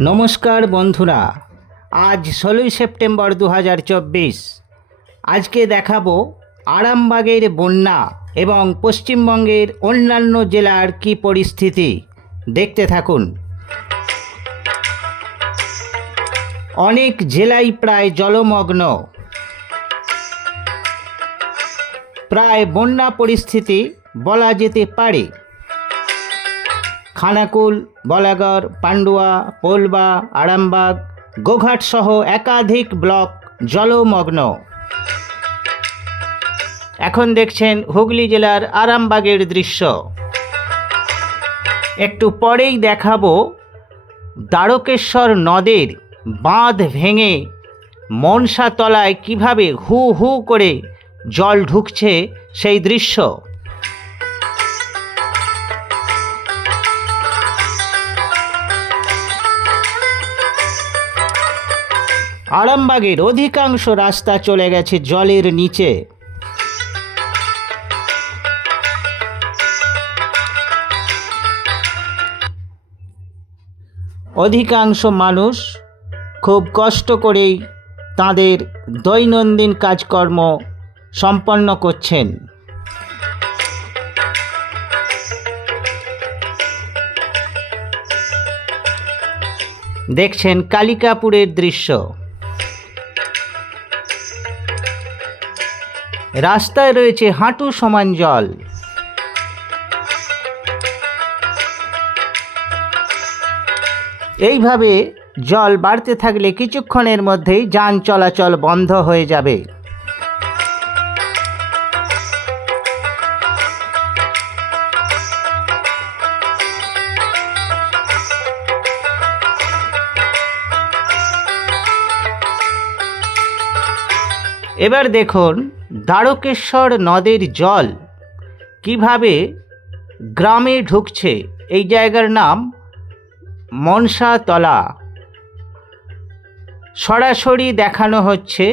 নমস্কার বন্ধুরা, আজ ষোলোই সেপ্টেম্বর দু হাজার চব্বিশ। আজকে দেখাবো আরামবাগের বন্যা এবং পশ্চিমবঙ্গের অন্যান্য জেলার কি পরিস্থিতি। দেখতে থাকুন। অনেক জেলাই প্রায় জলমগ্ন। প্রায় বন্যা পরিস্থিতি বলা যেতে পারে। খানাকুল, বলাগড়, পান্ডুয়া, পোলবা, আরামবাগ, গোঘাট সহ একাধিক ব্লক জলমগ্ন। এখন দেখছেন হুগলি জেলার আরামবাগের দৃশ্য। একটু পরেই দেখাবো দ্বারকেশ্বর নদের বাঁধ ভেঙে মনসাতলায় কীভাবে হু হু করে জল ঢুকছে সেই দৃশ্য। আরামবাগের অধিকাংশ রাস্তা চলে গেছে জলের নিচে। অধিকাংশ মানুষ খুব কষ্ট করেই তাদের দৈনন্দিন কাজকর্ম সম্পন্ন করছেন। দেখছেন কালিকাপুরের দৃশ্য। রাস্তায় রয়েছে হাঁটু সমান জল। এইভাবে জল বাড়তে থাকলে কিছুক্ষণের মধ্যেই যান চলাচল বন্ধ হয়ে যাবে। এবার দেখুন দ্বারকেশ্বর নদের জল কীভাবে গ্রামে ঢুকছে। এই জায়গার নাম মনসাতলা। সরাসরি দেখানো হচ্ছে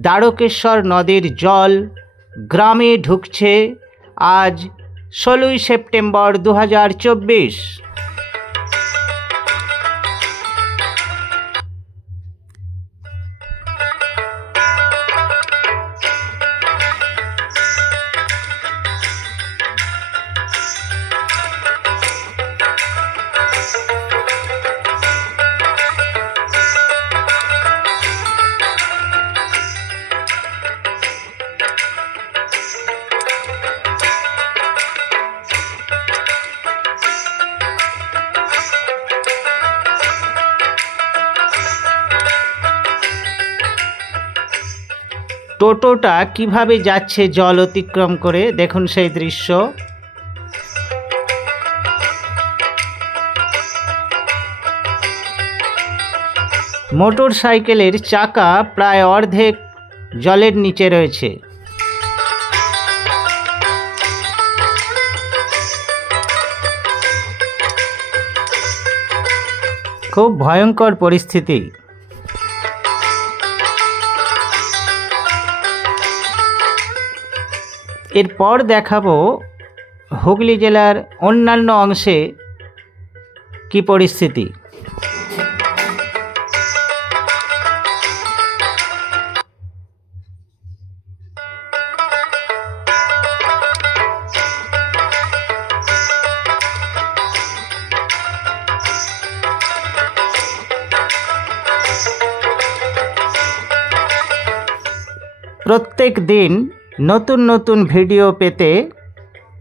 দ্বারকেশ্বর নদের জল গ্রামে ঢুকছে আজ ষোলোই সেপ্টেম্বর দু হাজার চব্বিশ। টোটোটা কীভাবে যাচ্ছে জল অতিক্রম করে? দেখুন সেই দৃশ্য। মোটর সাইকেলের চাকা প্রায় অর্ধেক জলের নিচে রয়েছে। খুব ভয়ঙ্কর পরিস্থিতি। এরপর দেখাবো হুগলি জেলার অন্যান্য অংশে কি পরিস্থিতি। প্রত্যেক দিন নতুন নতুন ভিডিও পেতে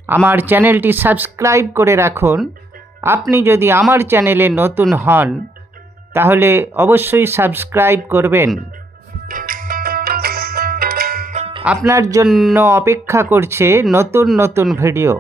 আমার চ্যানেলটি সাবস্ক্রাইব করে রাখুন। আপনি যদি আমার চ্যানেলে নতুন হন, তাহলে অবশ্যই সাবস্ক্রাইব করবেন। আপনার জন্য অপেক্ষা করছে নতুন নতুন ভিডিও।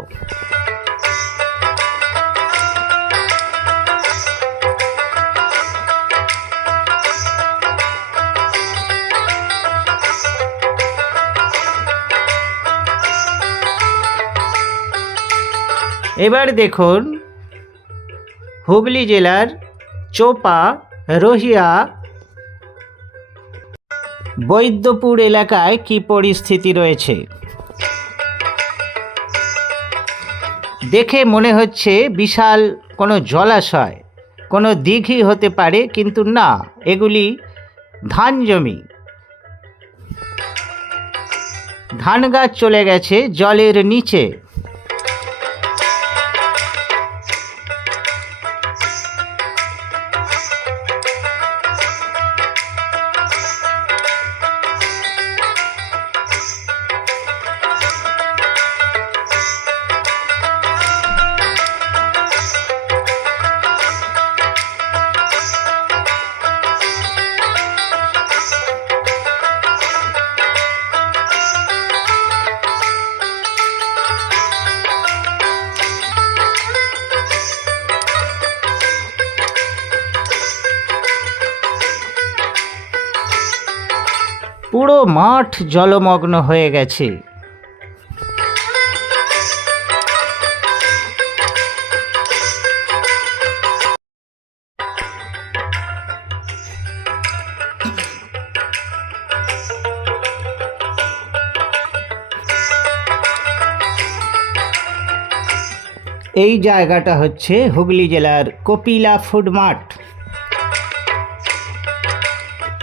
এবার দেখুন, হুগলি জেলার চোপা, রহিয়া, বৈদ্যপুর এলাকায় কি পরিস্থিতি রয়েছে? দেখে মনে হচ্ছে বিশাল কোনো জলাশয়, কোনো দিঘি হতে পারে, কিন্তু না, এগুলি ধান জমি। ধান গাছ চলে গেছে জলের নিচে। পুরো মাঠ জলমগ্ন হয়ে গেছে। এই জায়গাটা হচ্ছে হুগলি জেলার কপিলা ফুড মার্ট।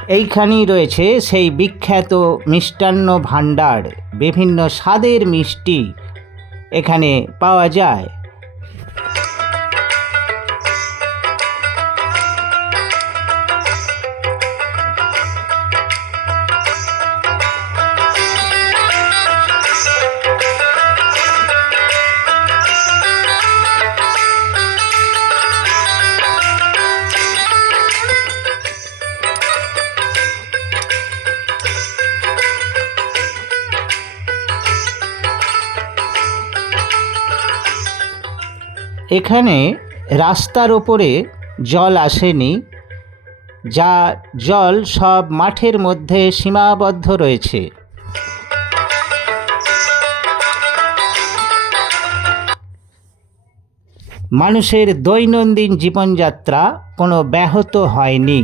এইখানেই রয়েছে সেই বিখ্যাত মিষ্টান্ন ভাণ্ডার। বিভিন্ন স্বাদের মিষ্টি এখানে পাওয়া যায়। এখানে রাস্তার ওপরে জল আসেনি, যা জল সব মাঠের মধ্যে সীমাবদ্ধ রয়েছে। মানুষের দৈনন্দিন জীবনযাত্রা কোনো ব্যাহত হয়নি।